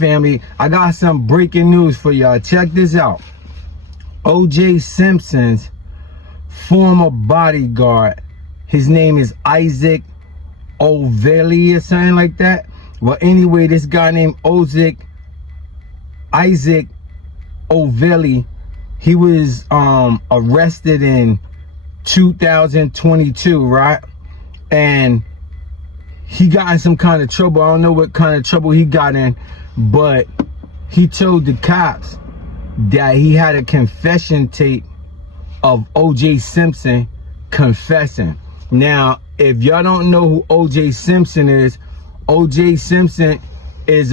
family, I got some breaking news for y'all. Check this out. O.J. Simpson's former bodyguard, his name is Isaac Oveli or something like that. Well, anyway, this guy named Isaac Oveli, he was arrested in 2022, right? And he got in some kind of trouble. I don't know what kind of trouble he got in, but he told the cops that he had a confession tape of O.J. Simpson confessing. Now, if y'all don't know who O.J. Simpson is, O.J. Simpson is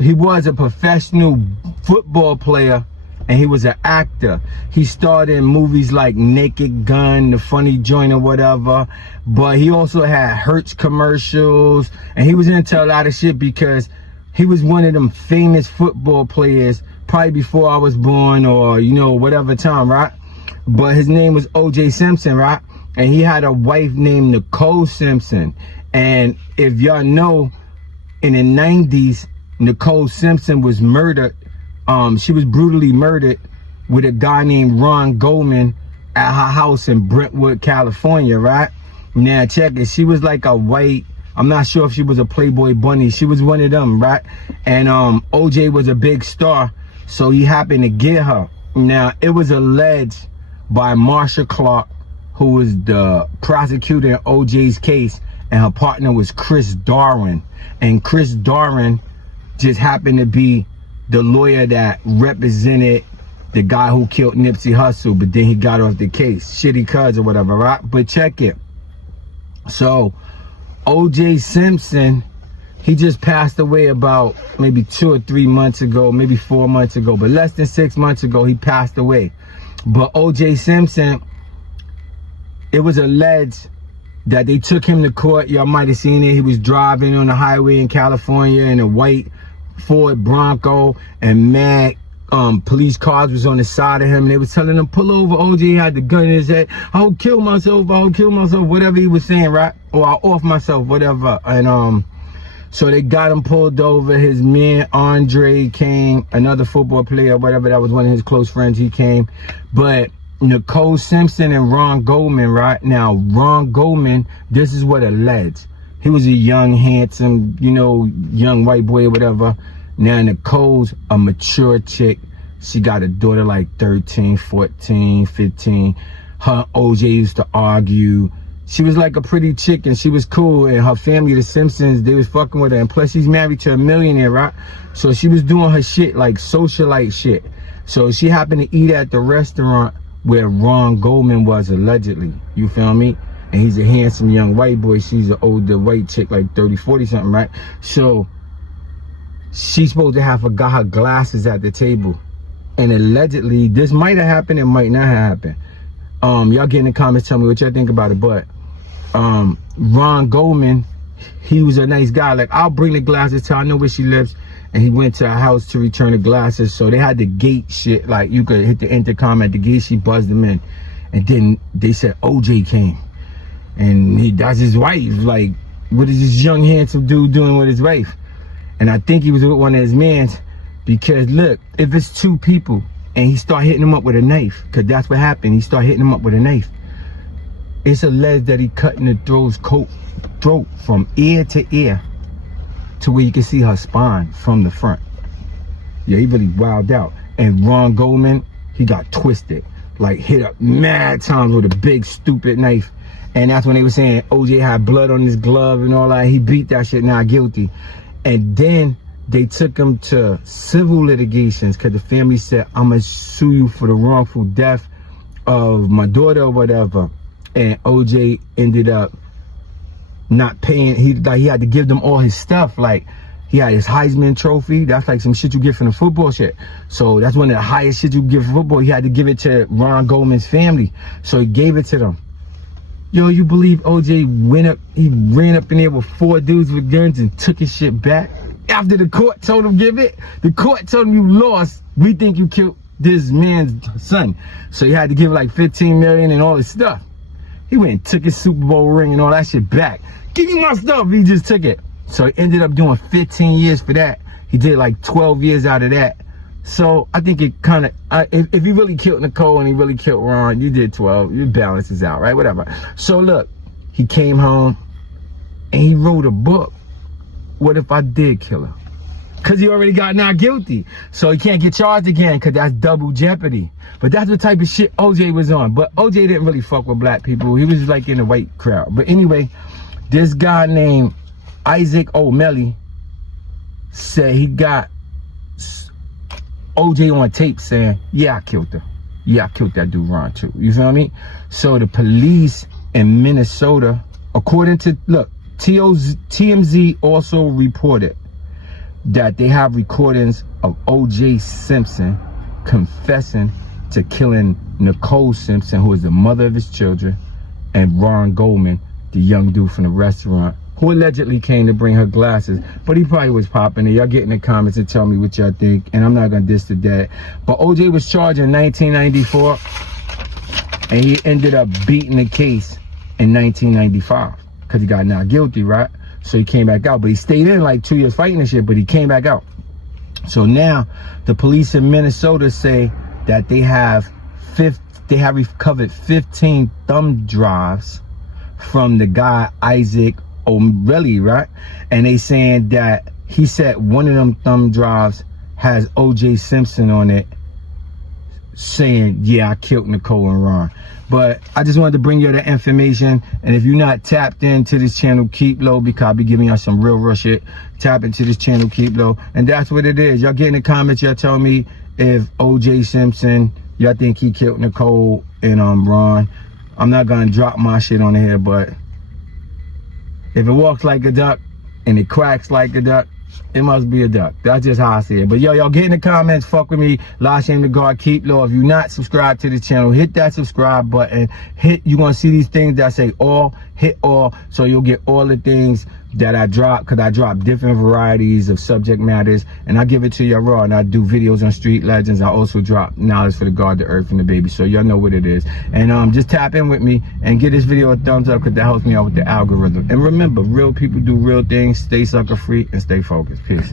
he was a professional football player, and he was an actor. He starred in movies like Naked Gun, The Funny Joint or whatever, but he also had Hertz commercials, and he was into a lot of shit because he was one of them famous football players probably before I was born, or, you know, whatever time, right? But his name was O.J. Simpson, right? And he had a wife named NICOLE Simpson. And if y'all know, in the 90s, NICOLE Simpson was murdered. She was brutally murdered with a guy named Ron Goldman at her house in Brentwood, California, right? Now, check it. She was like a white, I'm not sure if she was a Playboy bunny. She was one of them, right? And OJ was a big star, so he happened to get her. Now, it was alleged by Marsha Clark, who was the prosecutor in OJ's case, and her partner was Chris Darwin. And Chris Darwin just happened to be the lawyer that represented the guy who killed Nipsey Hussle, but then he got off the case. Shitty cuz or whatever, right? But check it. So, O.J. Simpson, he just passed away about maybe 2 or 3 months ago, maybe 4 months ago, but less than 6 months ago, he passed away. But O.J. Simpson, it was alleged that they took him to court. Y'all might have seen it. He was driving on the highway in California in a white Ford Bronco, and mad police cars was on the side of him, and they was telling him, pull over. OJ he had the gun in his head. I'll kill myself, whatever he was saying, right? Or I'll off myself, whatever. And so they got him pulled over. His man Andre came, another football player, whatever, that was one of his close friends. He came. But NICOLE Simpson and Ron Goldman, right? Now, Ron Goldman, this is what alleged. He was a young, handsome, you know, young white boy or whatever. Now, NICOLE's a mature chick. She got a daughter like 13, 14, 15. Her OJ used to argue. She was like a pretty chick, and she was cool. And her family, the Simpsons, they was fucking with her. And plus, she's married to a millionaire, right? So she was doing her shit, like socialite shit. So she happened to eat at the restaurant where Ron Goldman was, allegedly. You feel me? And he's a handsome young white boy. She's an older white chick, like 30, 40 something, right? So she's supposed to have forgot her glasses at the table. And allegedly, this might have happened, it might not have happened. Y'all get in the comments, tell me what y'all think about it. But Ron Goldman, he was a nice guy. Like, I'll bring the glasses to her, I know where she lives. And he went to her house to return the glasses. So they had the gate shit, like you could hit the intercom at the gate, she buzzed them in. And then they said OJ came. And that's his wife. Like, what is this young handsome dude doing with his wife? And I think he was with one of his mans, because look, if it's two people and he start hitting him up with a knife, because that's what happened, he start hitting him up with a knife, it's alleged that he cut in the throat from ear to ear to where you can see her spine from the front. Yeah, he really wilded out. And Ron Goldman, he got twisted, like hit up mad times with a big stupid knife. And that's when they were saying OJ had blood on his glove and all that. He beat that shit, now guilty. And then they took him to civil litigations because the family said, I'm going to sue you for the wrongful death of my daughter or whatever. And OJ ended up not paying. He had to give them all his stuff. Like, he had his Heisman trophy. That's like some shit you get from the football shit. So that's one of the highest shit you get from football. He had to give it to Ron Goldman's family. So he gave it to them. Yo, you believe OJ he ran up in there with 4 dudes with guns and took his shit back? After the court told him give it, the court told him you lost. We think you killed this man's son. So he had to give like 15 million and all his stuff. He went and took his Super Bowl ring and all that shit back. Give me my stuff, he just took it. So he ended up doing 15 years for that. He did like 12 years out of that. So I think it kind of, if you really killed Nicole and he really killed Ron, you did 12. It balances out, right? Whatever. So look, he came home and he wrote a book. What if I did kill her? Because he already got not guilty. So he can't get charged again because that's double jeopardy. But that's what type of shit OJ was on. But OJ didn't really fuck with black people. He was like in the white crowd. But anyway, this guy named Isaac O'Malley said he got OJ on tape saying, yeah, I killed her. Yeah, I killed that dude Ron too. You feel me? So the police in Minnesota, according to, look, TMZ also reported that they have recordings of O.J. Simpson confessing to killing Nicole Simpson, who is the mother of his children, and Ron Goldman, the young dude from the restaurant, who allegedly came to bring her glasses, but he probably was popping it. Y'all get in the comments and tell me what y'all think, and I'm not gonna diss the dad. But O.J. was charged in 1994, and he ended up beating the case in 1995, because he got not guilty, right? So he came back out, but he stayed in like 2 years fighting and shit, but he came back out. So now the police in Minnesota say that they have recovered 15 thumb drives from the guy Isaac O'Malley, right? And they saying that he said one of them thumb drives has O.J. Simpson on it, saying, yeah, I killed Nicole and Ron. But I just wanted to bring you that information. And if you're not tapped into this channel, KEEPLO, because I'll be giving y'all some real shit. Tap into this channel, KEEPLO. And that's what it is. Y'all get in the comments, y'all tell me if O.J. Simpson, y'all think he killed Nicole and Ron. I'm not gonna drop my shit on here, but if it walks like a duck and it quacks like a duck, it must be a duck. That's just how I see it. But yo, y'all get in the comments, fuck with me. La Shame to God, KEEPLO. If you're not subscribed to the channel, hit that subscribe button. You're gonna see these things that say all, hit all, so you'll get all the things that I drop, because I drop different varieties of subject matters, and I give it to you raw. And I do videos on street legends. I also drop knowledge for the God, the earth, and the baby, so y'all know what it is. And just tap in with me and give this video a thumbs up, because that helps me out with the algorithm. And remember, real people do real things. Stay sucker free and stay focused. Peace.